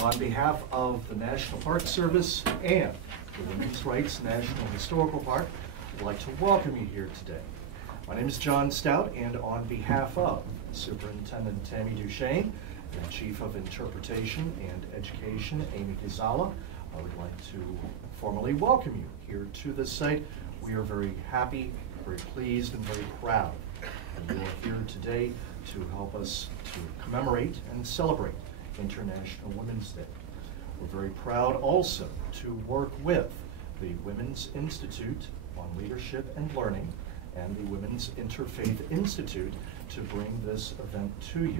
On behalf of the National Park Service and the Women's Rights National Historical Park, I'd like to welcome you here today. My name is John Stout, and on behalf of Superintendent Tammy Duchesne and Chief of Interpretation and Education Amy Ghazala, I would like to formally welcome you here to this site. We are very happy, very pleased, and very proud that you are here today to help us to commemorate and celebrate International Women's Day. We're very proud also to work with the Women's Institute on Leadership and Learning and the Women's Interfaith Institute to bring this event to you.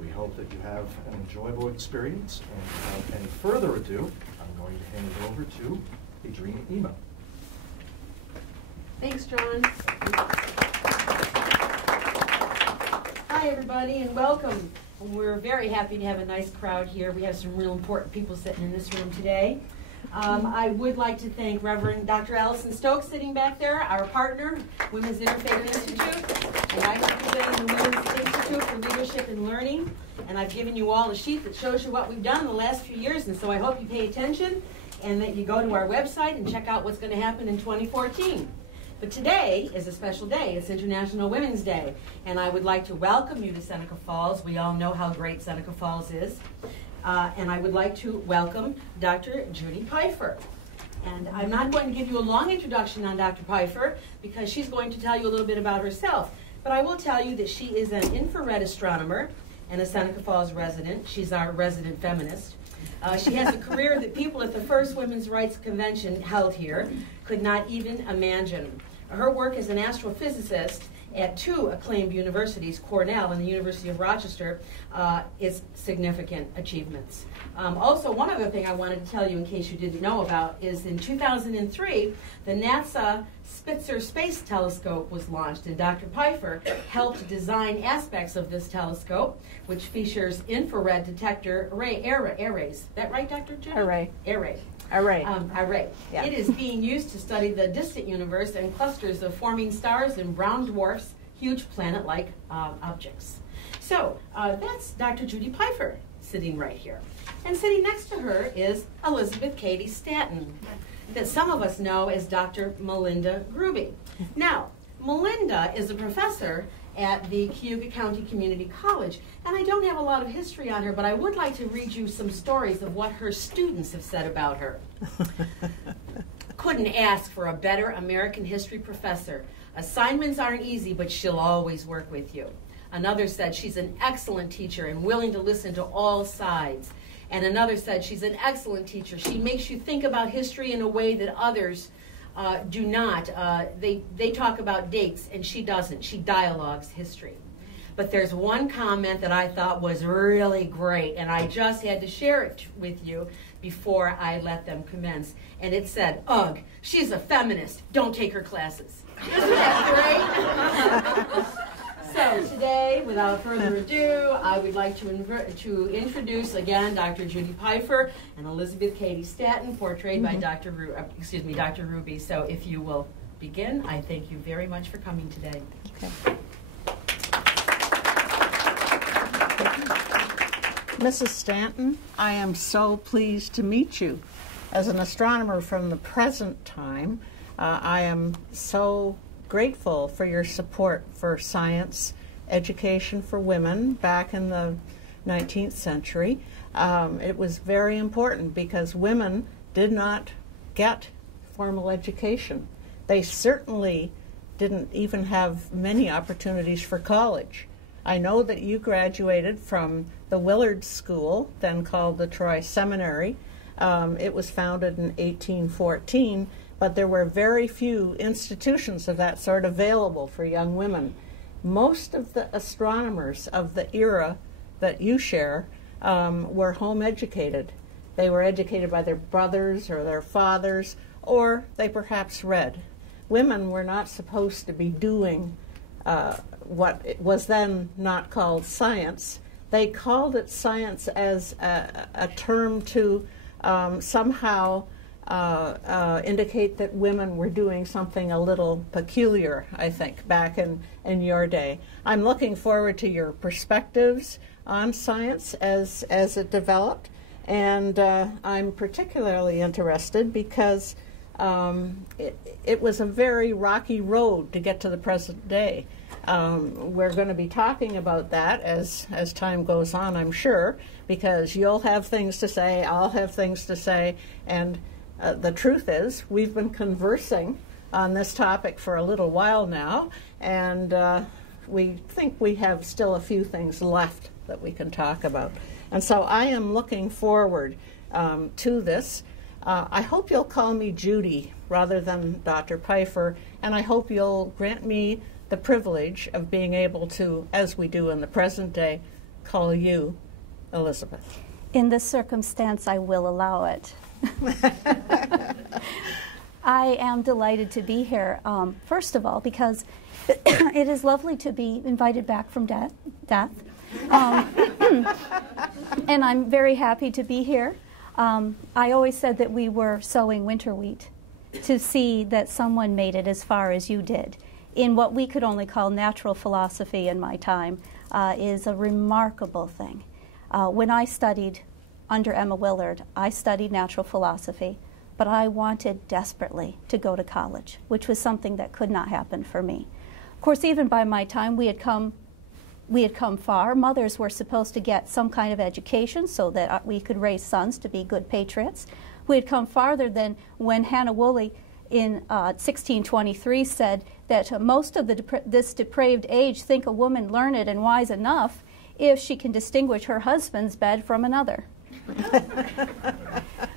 We hope that you have an enjoyable experience, and without any further ado, I'm going to hand it over to Adrienne Emo. Thanks, John. Hi, everybody, and welcome. We're very happy to have a nice crowd here. We have some real important people sitting in this room today. I would like to thank Reverend Dr. Allison Stokes sitting back there, our partner, Women's Interfaith Institute, and I represent the Women's Institute for Leadership and Learning, and I've given you all a sheet that shows you what we've done in the last few years, and so I hope you pay attention and that you go to our website and check out what's going to happen in 2014. But today is a special day. It's International Women's Day, and I would like to welcome you to Seneca Falls. We all know how great Seneca Falls is. And I would like to welcome Dr. Judy Peiffer. And I'm not going to give you a long introduction on Dr. Peiffer because she's going to tell you a little bit about herself. But I will tell you that she is an infrared astronomer and a Seneca Falls resident. She's our resident feminist. She has a career that people at the first Women's Rights Convention held here could not even imagine. Her work as an astrophysicist at two acclaimed universities, Cornell and the University of Rochester, is significant achievements. Also, one other thing I wanted to tell you in case you didn't know about is in 2003, the NASA Spitzer Space Telescope was launched, and Dr. Peiffer helped design aspects of this telescope, which features infrared detector arrays. Is that right, Dr. Jim? Array. Array. Yeah. It is being used to study the distant universe and clusters of forming stars and brown dwarfs, huge planet-like objects. So that's Dr. Judy Peiffer sitting right here. And sitting next to her is Elizabeth Cady Stanton, that some of us know as Dr. Melinda Grube. Now, Melinda is a professor at the Cayuga County Community College, and I don't have a lot of history on her, but I would like to read you some stories of what her students have said about her. Couldn't ask for a better American history professor. Assignments aren't easy, but she'll always work with you. Another said she's an excellent teacher and willing to listen to all sides. And another said she's an excellent teacher. She makes you think about history in a way that others do not. They talk about dates, and she doesn't. She dialogues history. But there's one comment that I thought was really great, and I just had to share it with you before I let them commence. And it said, "Ugh, she's a feminist. Don't take her classes." Isn't that great? So today, without further ado, I would like to introduce again Dr. Judy Peiffer and Elizabeth Cady Stanton, portrayed by Dr. Ruby. So if you will begin, I thank you very much for coming today. Okay. Mrs. Stanton, I am so pleased to meet you. As an astronomer from the present time, I am so grateful for your support for science education for women back in the 19th century. It was very important because women did not get formal education. They certainly didn't even have many opportunities for college. I know that you graduated from the Willard School, then called the Troy Seminary. It was founded in 1814. But there were very few institutions of that sort available for young women. Most of the astronomers of the era that you share were home educated. They were educated by their brothers or their fathers, or they perhaps read. Women were not supposed to be doing what was then not called science. They called it science as a term to somehow indicate that women were doing something a little peculiar, I think, back in your day. I'm looking forward to your perspectives on science as it developed, And I'm particularly interested because it was a very rocky road to get to the present day. We're going to be talking about that as time goes on, I'm sure, because you'll have things to say, I'll have things to say, and the truth is we've been conversing on this topic for a little while now, and we think we have still a few things left that we can talk about. And so I am looking forward to this. I hope you'll call me Judy rather than Dr. Peiffer, and I hope you'll grant me the privilege of being able to, as we do in the present day, call you Elizabeth. In this circumstance, I will allow it. I am delighted to be here, first of all, because it is lovely to be invited back from death. And I'm very happy to be here. I always said that we were sowing winter wheat. To see that someone made it as far as you did in what we could only call natural philosophy in my time is a remarkable thing. When I studied under Emma Willard, I studied natural philosophy, but I wanted desperately to go to college, which was something that could not happen for me. Of course, even by my time, we had come far. Mothers were supposed to get some kind of education so that we could raise sons to be good patriots. We had come farther than when Hannah Woolley in 1623 said that most of this depraved age think a woman learned and wise enough if she can distinguish her husband's bed from another.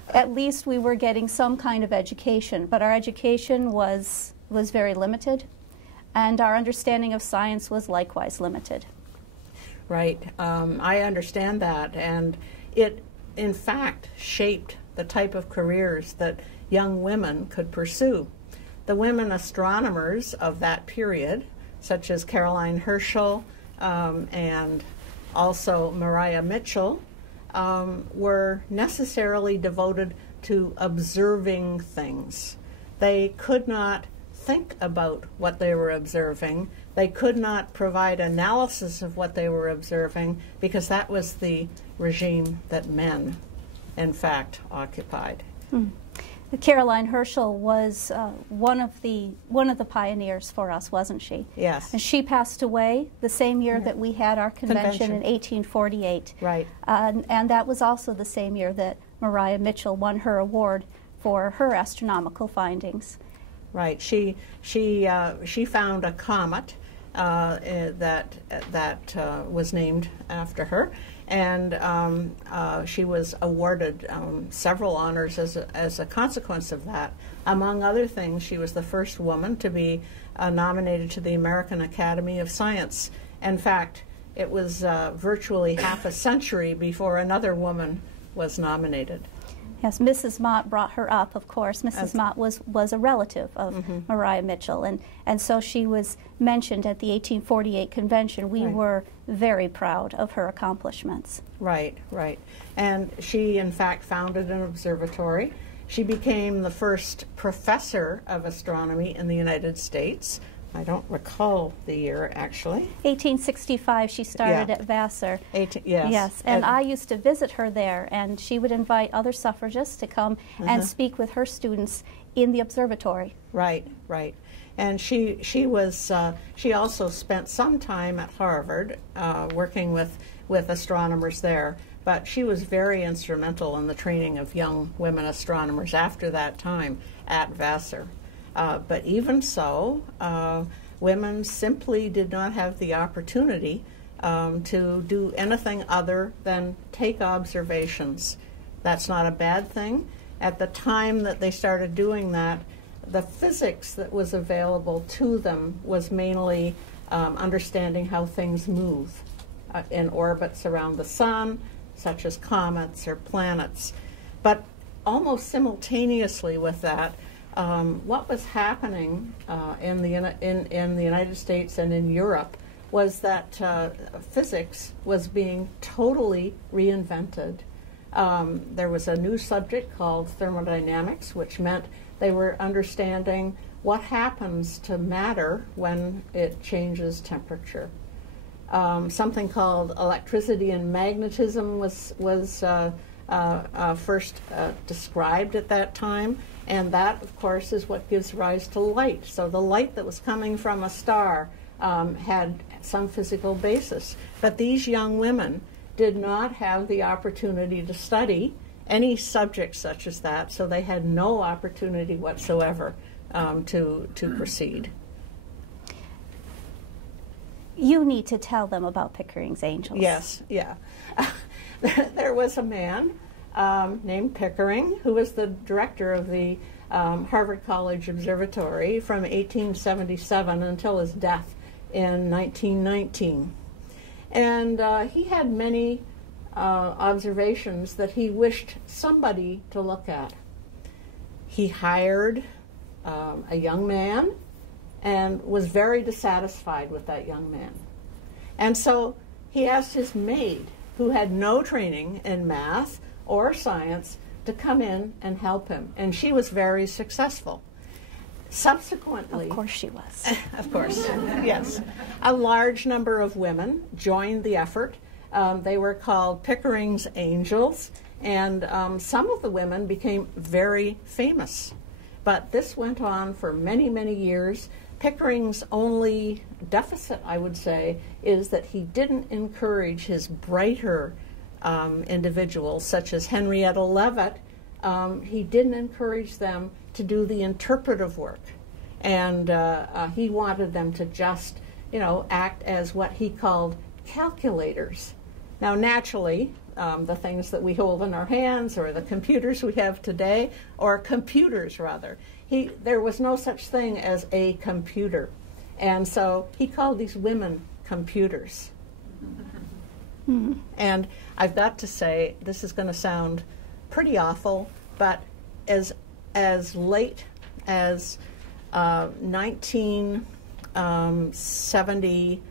At least we were getting some kind of education, but our education was very limited, and our understanding of science was likewise limited. Right. I understand that, and it, in fact, shaped the type of careers that young women could pursue. The women astronomers of that period, such as Caroline Herschel and also Maria Mitchell, were necessarily devoted to observing things. They could not think about what they were observing. They could not provide analysis of what they were observing because that was the regime that men, in fact, occupied. Caroline Herschel was one of the pioneers for us, wasn't she? Yes. And she passed away the same year that we had our convention in 1848. Right. And that was also the same year that Maria Mitchell won her award for her astronomical findings. Right. She found a comet that was named after her, and she was awarded several honors as a consequence of that. Among other things, she was the first woman to be nominated to the American Academy of Science. In fact, it was virtually half a century before another woman was nominated. Yes, Mrs. Mott brought her up, of course. Mrs. Mott was a relative of Maria Mitchell, and so she was mentioned at the 1848 convention. We were very proud of her accomplishments. Right, right. And she, in fact, founded an observatory. She became the first professor of astronomy in the United States. I don't recall the year, actually. 1865, she started at Vassar. Yes. Yes, and I used to visit her there, and she would invite other suffragists to come and speak with her students in the observatory. Right, right. And she also spent some time at Harvard working with astronomers there, but she was very instrumental in the training of young women astronomers after that time at Vassar. But even so, women simply did not have the opportunity to do anything other than take observations. That's not a bad thing. At the time that they started doing that, the physics that was available to them was mainly understanding how things move in orbits around the sun, such as comets or planets. But almost simultaneously with that, what was happening in the United States and in Europe was that physics was being totally reinvented. There was a new subject called thermodynamics, which meant they were understanding what happens to matter when it changes temperature. Something called electricity and magnetism was first described at that time, and that, of course, is what gives rise to light. So the light that was coming from a star had some physical basis. But these young women did not have the opportunity to study any subject such as that, so they had no opportunity whatsoever to proceed. You need to tell them about Pickering's Angels. Yes, yeah. There was a man named Pickering who was the director of the Harvard College Observatory from 1877 until his death in 1919. And he had many observations that he wished somebody to look at. He hired a young man and was very dissatisfied with that young man. And so he asked his maid, who had no training in math or science, to come in and help him. And she was very successful. Subsequently... Of course she was. Of course, yes. A large number of women joined the effort. They were called Pickering's Angels, and some of the women became very famous. But this went on for many, many years. Pickering's only deficit, I would say, is that he didn't encourage his brighter individuals, such as Henrietta Leavitt. He didn't encourage them to do the interpretive work. And he wanted them to just, act as what he called calculators. Now, naturally, the things that we hold in our hands, or the computers we have today, or computers rather, there was no such thing as a computer. And so he called these women computers. Mm-hmm. And I've got to say, this is going to sound pretty awful, but as late as 1970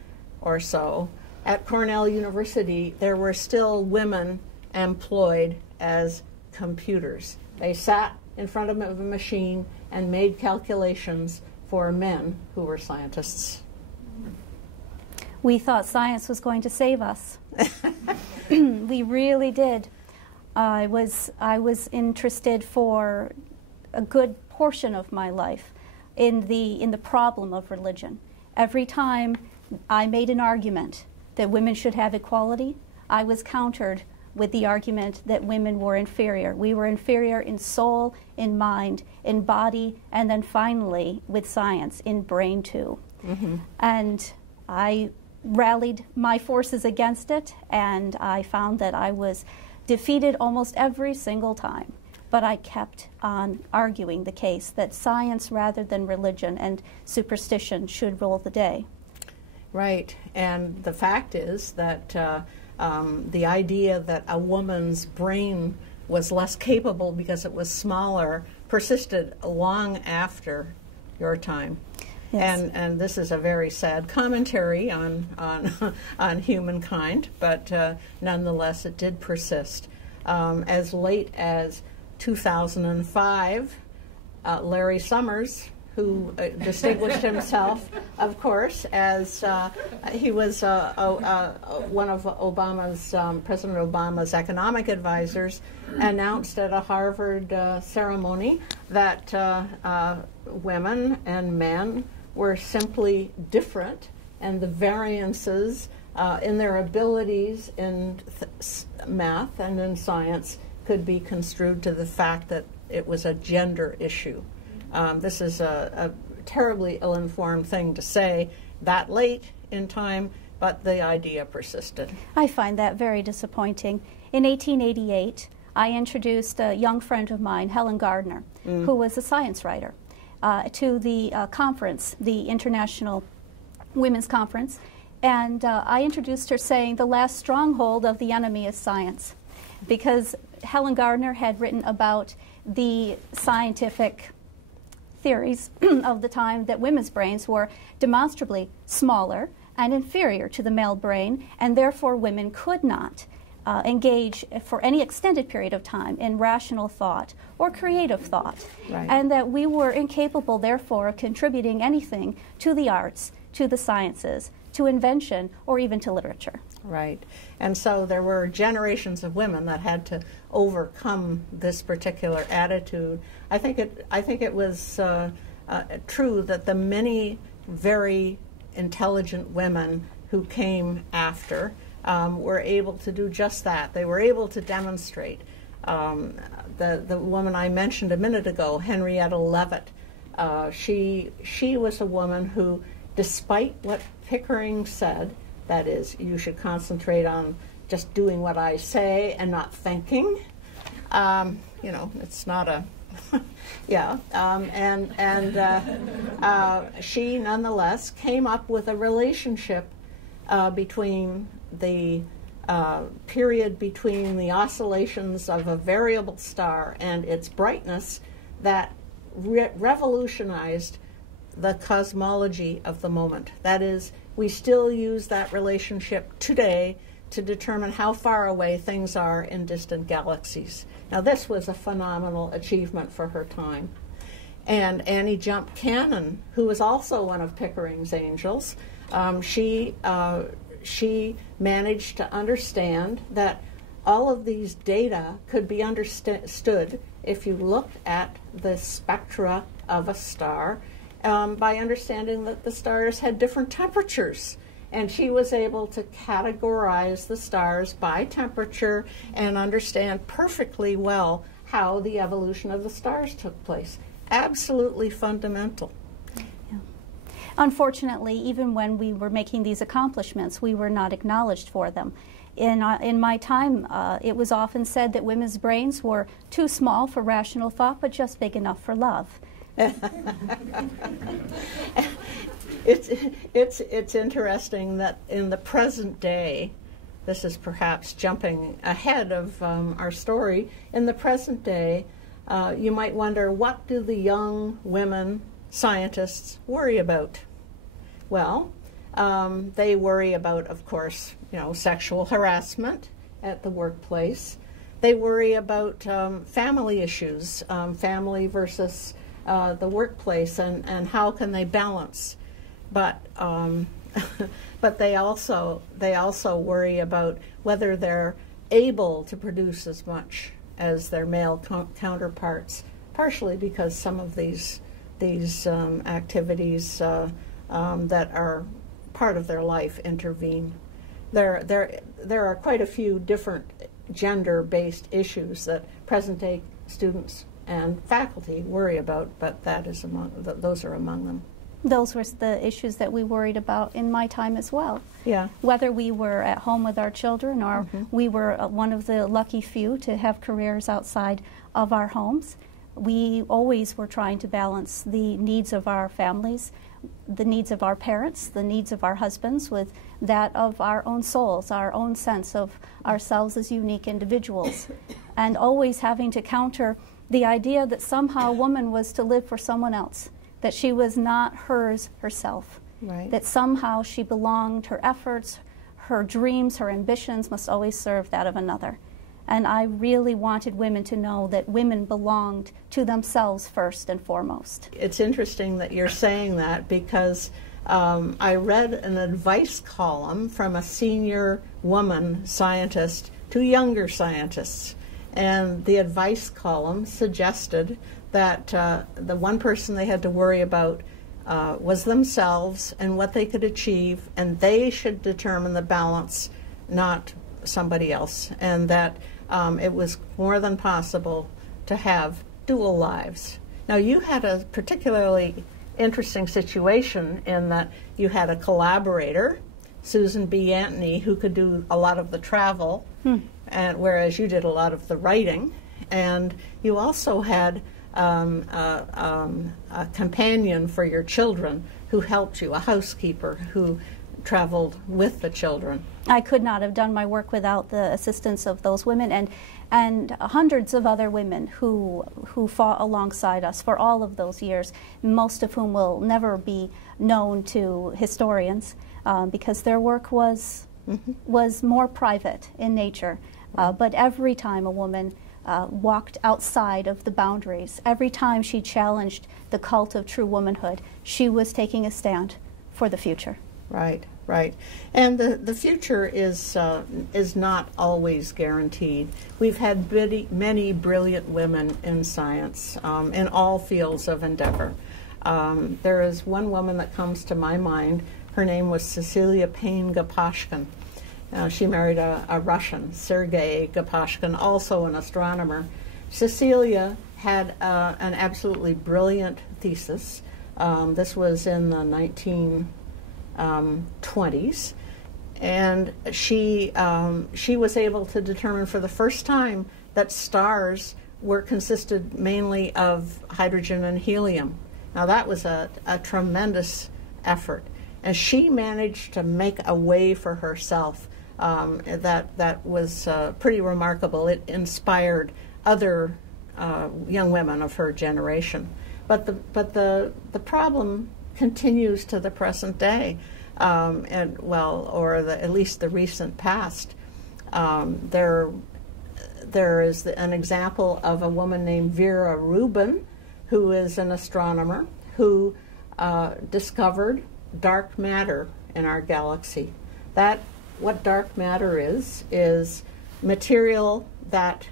or so, at Cornell University, there were still women employed as computers. They sat in front of a machine and made calculations for men who were scientists. We thought science was going to save us. We really did. I was interested for a good portion of my life in the problem of religion. Every time I made an argument that women should have equality, I was countered with the argument that women were inferior. We were inferior in soul, in mind, in body, and then finally, with science, in brain too. Mm-hmm. And I rallied my forces against it, and I found that I was defeated almost every single time. But I kept on arguing the case that science rather than religion and superstition should rule the day. Right, and the fact is that the idea that a woman's brain was less capable because it was smaller persisted long after your time. Yes. And this is a very sad commentary on humankind, but nonetheless it did persist. As late as 2005, Larry Summers, who distinguished himself, of course, as he was one of President Obama's economic advisors, announced at a Harvard ceremony that women and men were simply different, and the variances in their abilities in math and in science could be construed to the fact that it was a gender issue. This is a terribly ill-informed thing to say that late in time, but the idea persisted. I find that very disappointing. In 1888, I introduced a young friend of mine, Helen Gardner, who was a science writer, to the conference, the International Women's Conference, and I introduced her saying, "The last stronghold of the enemy is science," because Helen Gardner had written about the scientific theories of the time that women's brains were demonstrably smaller and inferior to the male brain, and therefore women could not engage for any extended period of time in rational thought or creative thought, right. And that we were incapable, therefore, of contributing anything to the arts, to the sciences, to invention, or even to literature. Right. And so there were generations of women that had to overcome this particular attitude. I think it was true that the many very intelligent women who came after were able to do just that. They were able to demonstrate. The woman I mentioned a minute ago, Henrietta Leavitt, she was a woman who, despite what Pickering said, that is, you should concentrate on just doing what I say and not thinking. You know, it's not a, yeah. She nonetheless came up with a relationship between the period between the oscillations of a variable star and its brightness that revolutionized the cosmology of the moment. That is, we still use that relationship today to determine how far away things are in distant galaxies. Now, this was a phenomenal achievement for her time. And Annie Jump Cannon, who was also one of Pickering's angels, she managed to understand that all of these data could be understood if you looked at the spectra of a star by understanding that the stars had different temperatures. And she was able to categorize the stars by temperature and understand perfectly well how the evolution of the stars took place. Absolutely fundamental. Yeah. Unfortunately, even when we were making these accomplishments, we were not acknowledged for them. In my time, it was often said that women's brains were too small for rational thought, but just big enough for love. It's interesting that in the present day, this is perhaps jumping ahead of our story, in the present day, you might wonder, what do the young women scientists worry about? Well, they worry about, of course, sexual harassment at the workplace. They worry about family issues, family versus the workplace, and how can they balance. But but they also worry about whether they're able to produce as much as their male counterparts, partially because some of these activities that are part of their life intervene. There are quite a few different gender-based issues that present-day students and faculty worry about, but those are among them. Those were the issues that we worried about in my time as well. Yeah. Whether we were at home with our children or we were one of the lucky few to have careers outside of our homes, we always were trying to balance the needs of our families, the needs of our parents, the needs of our husbands with that of our own souls, our own sense of ourselves as unique individuals, and always having to counter the idea that somehow a woman was to live for someone else, that she was not hers herself, right. That somehow she belonged, her efforts, her dreams, her ambitions must always serve that of another. And I really wanted women to know that women belonged to themselves first and foremost. It's interesting that you're saying that, because I read an advice column from a senior woman scientist to younger scientists. And the advice column suggested that the one person they had to worry about was themselves and what they could achieve, and they should determine the balance, not somebody else, and that it was more than possible to have dual lives. Now, you had a particularly interesting situation in that you had a collaborator, Susan B. Anthony, who could do a lot of the travel, and whereas you did a lot of the writing, and you also had a companion for your children who helped you, a housekeeper who traveled with the children. I could not have done my work without the assistance of those women and hundreds of other women who fought alongside us for all of those years, most of whom will never be known to historians because their work was more private in nature. But every time a woman walked outside of the boundaries, every time she challenged the cult of true womanhood, she was taking a stand for the future. Right, Right, and the future is not always guaranteed. We've had many brilliant women in science in all fields of endeavor. There is one woman that comes to my mind. Her name was Cecilia Payne-Gaposchkin. She married a Russian, Sergei Gaposchkin, also an astronomer. Cecilia had an absolutely brilliant thesis. This was in the 1920s, and she was able to determine for the first time that stars consisted mainly of hydrogen and helium. Now that was a tremendous effort, and she managed to make a way for herself that was pretty remarkable. It inspired other young women of her generation, but the problem continues to the present day, at least the recent past. There is an example of a woman named Vera Rubin, who is an astronomer who discovered dark matter in our galaxy. What dark matter is material that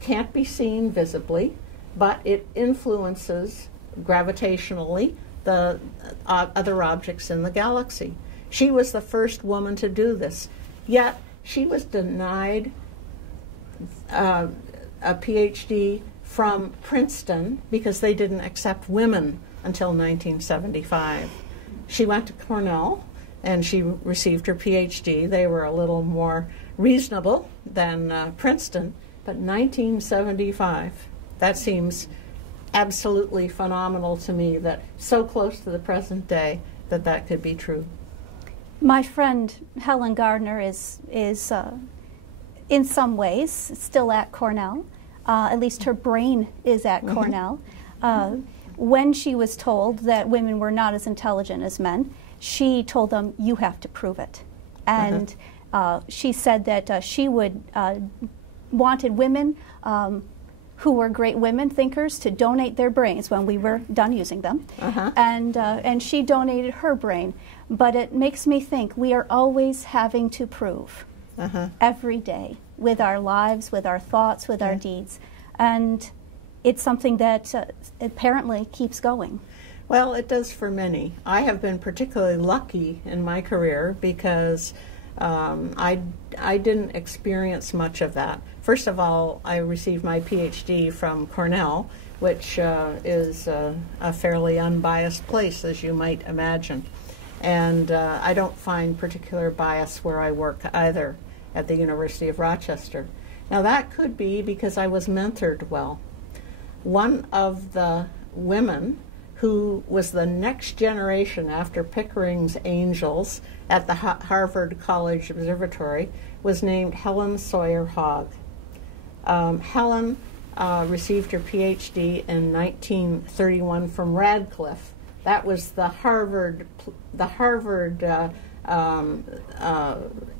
can't be seen visibly, but it influences gravitationally the other objects in the galaxy. She was the first woman to do this, yet she was denied a PhD from Princeton because they didn't accept women until 1975. She went to Cornell and she received her PhD. They were a little more reasonable than Princeton, but 1975, that seems absolutely phenomenal to me, that so close to the present day that could be true. My friend Helen Gardner is in some ways still at Cornell. At least her brain is at Cornell. When she was told that women were not as intelligent as men, she told them, "You have to prove it." And she said that she would wanted women who were great women thinkers to donate their brains when we were done using them. And she donated her brain. But it makes me think we are always having to prove every day with our lives, with our thoughts, with our deeds. And it's something that apparently keeps going. Well, it does for many. I have been particularly lucky in my career because I didn't experience much of that. First of all, I received my PhD from Cornell, which is a fairly unbiased place, as you might imagine. And I don't find particular bias where I work either at the University of Rochester. Now that could be because I was mentored well. One of the women who was the next generation after Pickering's angels at the Harvard College Observatory was named Helen Sawyer Hogg. Helen received her PhD in 1931 from Radcliffe. That was the Harvard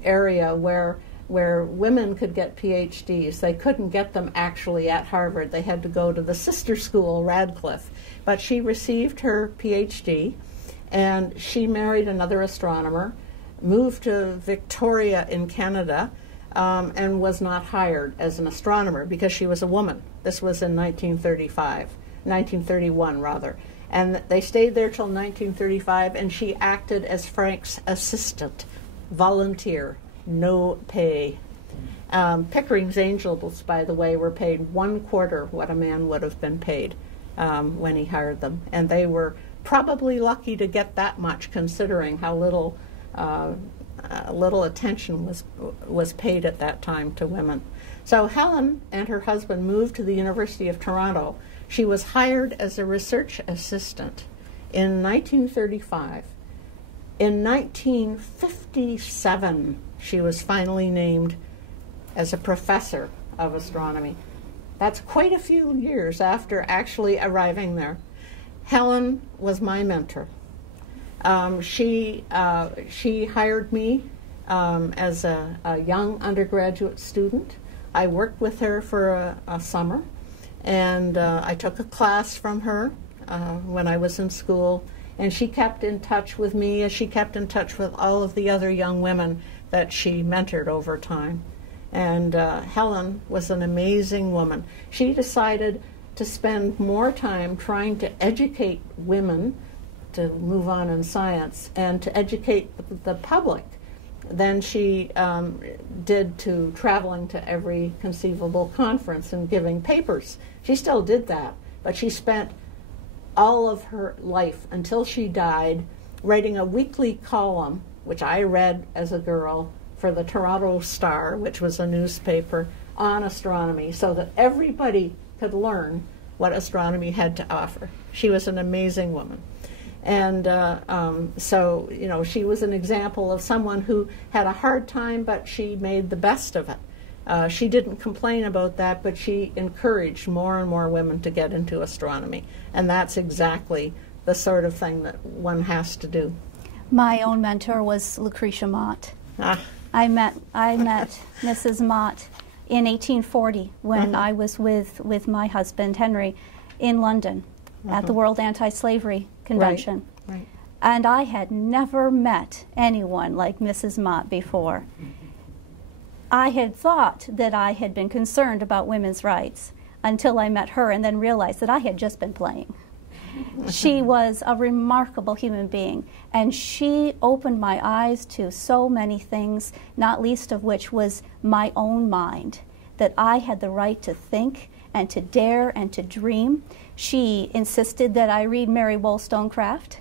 area where women could get PhDs. They couldn't get them actually at Harvard. They had to go to the sister school, Radcliffe. But she received her PhD, and she married another astronomer, moved to Victoria in Canada, and was not hired as an astronomer because she was a woman. This was in 1931 rather. And they stayed there till 1935, and she acted as Frank's assistant, volunteer, no pay. Pickering's angels, by the way, were paid 1/4 what a man would have been paid when he hired them. And they were probably lucky to get that much, considering how little attention was paid at that time to women. So Helen and her husband moved to the University of Toronto. She was hired as a research assistant in 1935. In 1957, she was finally named as a professor of astronomy. That's quite a few years after actually arriving there. Helen was my mentor. She hired me as a young undergraduate student. I worked with her for a summer, and I took a class from her when I was in school, And she kept in touch with me as she kept in touch with all of the other young women that she mentored over time. And Helen was an amazing woman. She decided to spend more time trying to educate women to move on in science and to educate the public than she did to traveling to every conceivable conference and giving papers. She still did that, but she spent all of her life until she died writing a weekly column, which I read as a girl, for the Toronto Star, which was a newspaper, on astronomy, so that everybody could learn what astronomy had to offer. She was an amazing woman. And so, you know, she was an example of someone who had a hard time, but she made the best of it. She didn't complain about that, but she encouraged more and more women to get into astronomy. And that's exactly the sort of thing that one has to do. My own mentor was Lucretia Mott. I met Mrs. Mott in 1840 when I was with my husband Henry in London at the World Anti-Slavery Convention. Right. And I had never met anyone like Mrs. Mott before. I had thought that I had been concerned about women's rights until I met her and then realized that I had just been playing. She was a remarkable human being, and she opened my eyes to so many things, not least of which was my own mind, that I had the right to think and to dare and to dream. She insisted that I read Mary Wollstonecraft,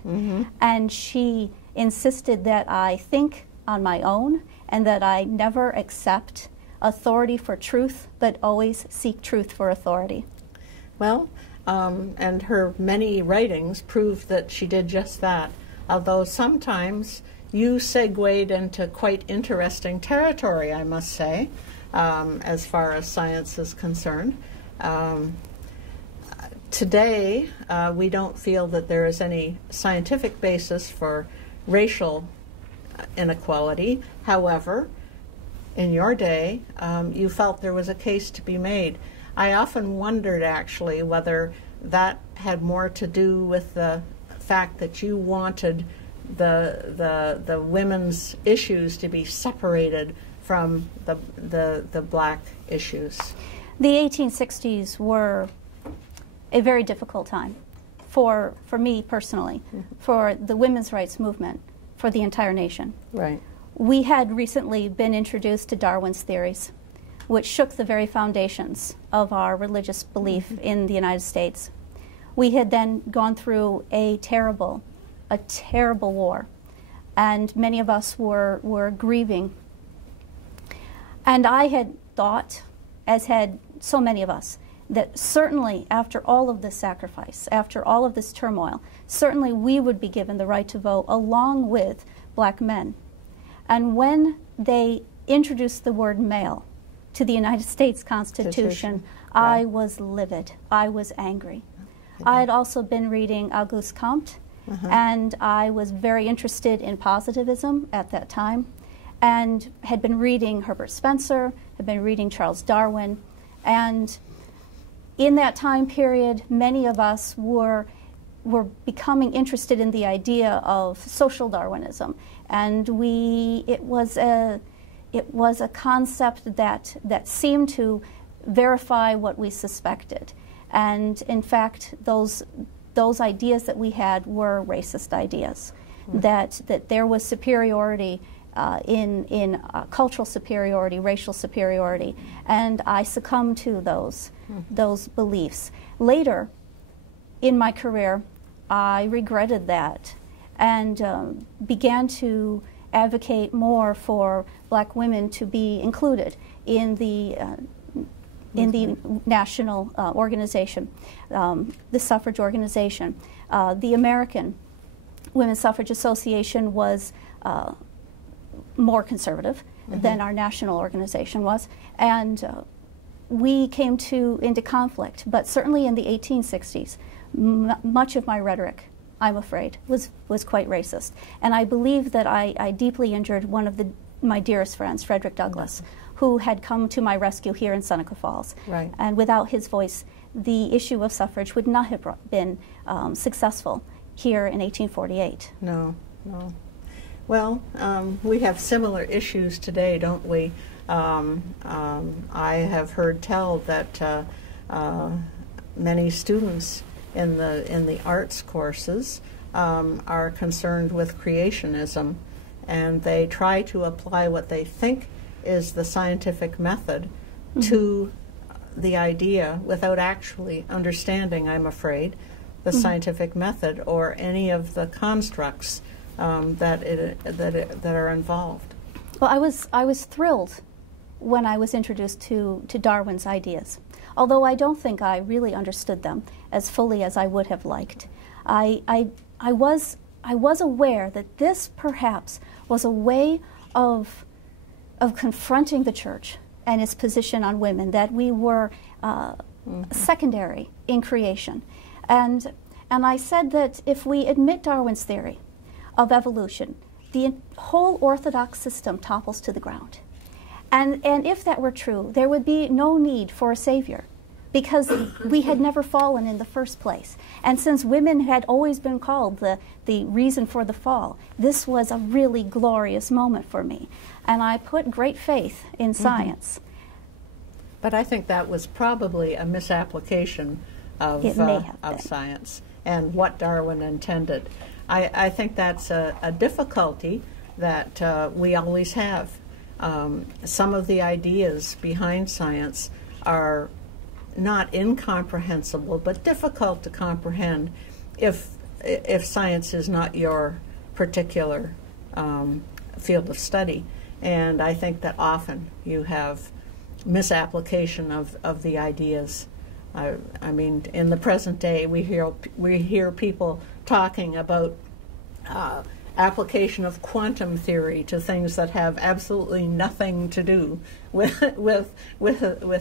and she insisted that I think on my own and that I never accept authority for truth, but always seek truth for authority. Well, and her many writings prove that she did just that, although sometimes you segued into quite interesting territory, I must say, as far as science is concerned. Today, we don't feel that there is any scientific basis for racial inequality. However, in your day, you felt there was a case to be made. I often wondered, actually, whether that had more to do with the fact that you wanted the women's issues to be separated from the black issues. The 1860s were a very difficult time for me personally, for the women's rights movement, for the entire nation. Right. We had recently been introduced to Darwin's theories, which shook the very foundations of our religious belief in the United States. We had then gone through a terrible war, and many of us were grieving. And I had thought, as had so many of us, that certainly after all of this sacrifice, after all of this turmoil, certainly we would be given the right to vote along with black men. And when they introduced the word male to the United States Constitution, I was livid. I was angry. I had also been reading Auguste Comte, and I was very interested in positivism at that time, and had been reading Herbert Spencer, had been reading Charles Darwin, and in that time period, many of us were becoming interested in the idea of social Darwinism, and it was a concept that seemed to verify what we suspected. And in fact, those ideas that we had were racist ideas, that there was superiority in cultural superiority, racial superiority, and I succumbed to those beliefs. Later in my career, I regretted that and began to advocate more for black women to be included in the national organization, the suffrage organization. The American Women's Suffrage Association was more conservative than our national organization was, and we came into conflict. But certainly in the 1860s, much of my rhetoric, I'm afraid, was quite racist. And I believe that I deeply injured one of my dearest friends, Frederick Douglass, who had come to my rescue here in Seneca Falls. Right. And without his voice, the issue of suffrage would not have been successful here in 1848. No, no. Well, we have similar issues today, don't we? I have heard tell that many students in the arts courses are concerned with creationism, and they try to apply what they think is the scientific method to the idea without actually understanding, I'm afraid, the scientific method or any of the constructs that are involved. Well, I was thrilled when I was introduced to Darwin's ideas, although I don't think I really understood them as fully as I would have liked. I was aware that this perhaps was a way of confronting the church and its position on women, that we were secondary in creation. And I said that if we admit Darwin's theory of evolution, the whole orthodox system topples to the ground. And if that were true, there would be no need for a savior, because we had never fallen in the first place. And since women had always been called the reason for the fall, this was a really glorious moment for me. And I put great faith in science. But I think that was probably a misapplication of science and what Darwin intended. I think that's a difficulty that we always have. Some of the ideas behind science are not incomprehensible, but difficult to comprehend if science is not your particular field of study. And I think that often you have misapplication of the ideas. I mean, in the present day, we hear people talking about application of quantum theory to things that have absolutely nothing to do with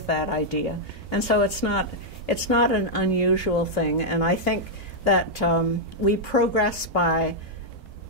that idea. And so it's not an unusual thing. And I think that we progress by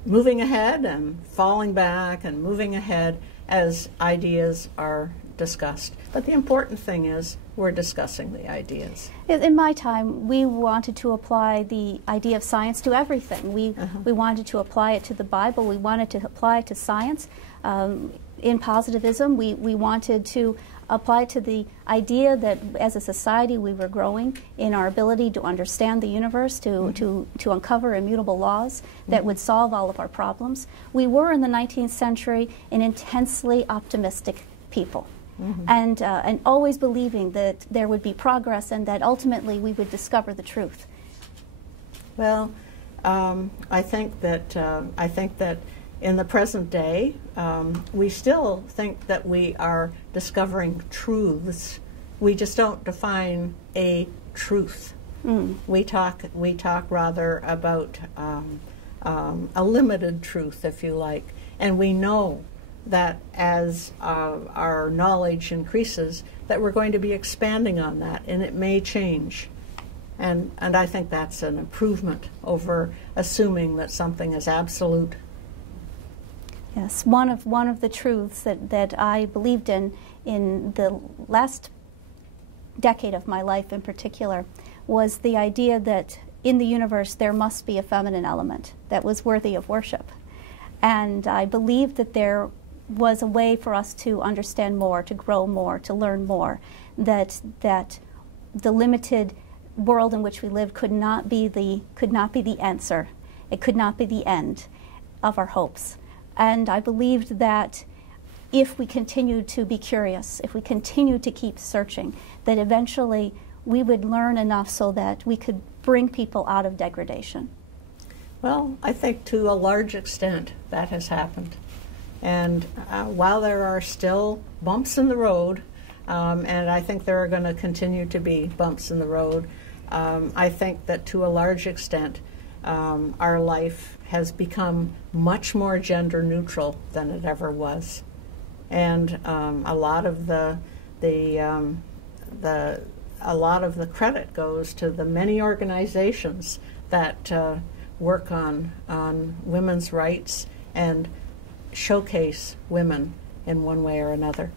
moving ahead and falling back and moving ahead as ideas are discussed. But the important thing is we're discussing the ideas. In my time, we wanted to apply the idea of science to everything. We wanted to apply it to the Bible. We wanted to apply it to science. In positivism, we wanted to apply to the idea that as a society we were growing in our ability to understand the universe, to uncover immutable laws that would solve all of our problems. We were in the 19th century an intensely optimistic people. And always believing that there would be progress and that ultimately we would discover the truth. Well, I think that in the present day, we still think that we are discovering truths. We just don't define a truth. We talk rather about a limited truth, if you like, and we know that as our knowledge increases, that we're going to be expanding on that, and it may change. And I think that's an improvement over assuming that something is absolute. Yes, one of the truths that I believed in the last decade of my life in particular was the idea that in the universe there must be a feminine element that was worthy of worship. And I believed that there was a way for us to understand more, to grow more, to learn more, that the limited world in which we live could not be the answer. It could not be the end of our hopes. And I believed that if we continued to be curious, if we continued to keep searching, that eventually we would learn enough so that we could bring people out of degradation. Well, I think to a large extent that has happened. And while there are still bumps in the road, and I think there are going to continue to be bumps in the road, I think that to a large extent our life has become much more gender neutral than it ever was. And a lot of the credit goes to the many organizations that work on women's rights and showcase women in one way or another.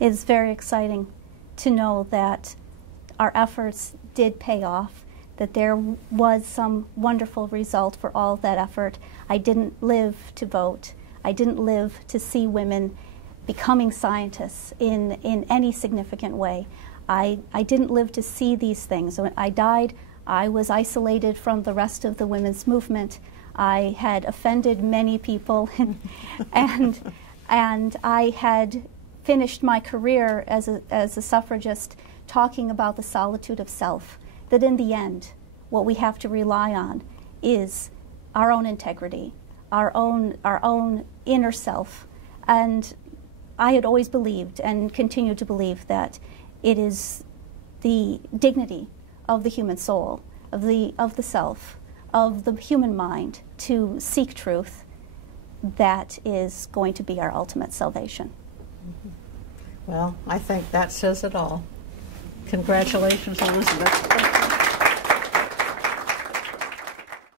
It's very exciting to know that our efforts did pay off, that there was some wonderful result for all that effort. I didn't live to vote. I didn't live to see women becoming scientists in any significant way. I didn't live to see these things. When I died, I was isolated from the rest of the women's movement. I had offended many people, and I had finished my career as a suffragist talking about the solitude of self, that in the end, what we have to rely on is our own integrity, our own inner self. And I had always believed and continue to believe that it is the dignity of the human soul, of the self, of the human mind to seek truth that is going to be our ultimate salvation. Well, I think that says it all. Congratulations, Elizabeth.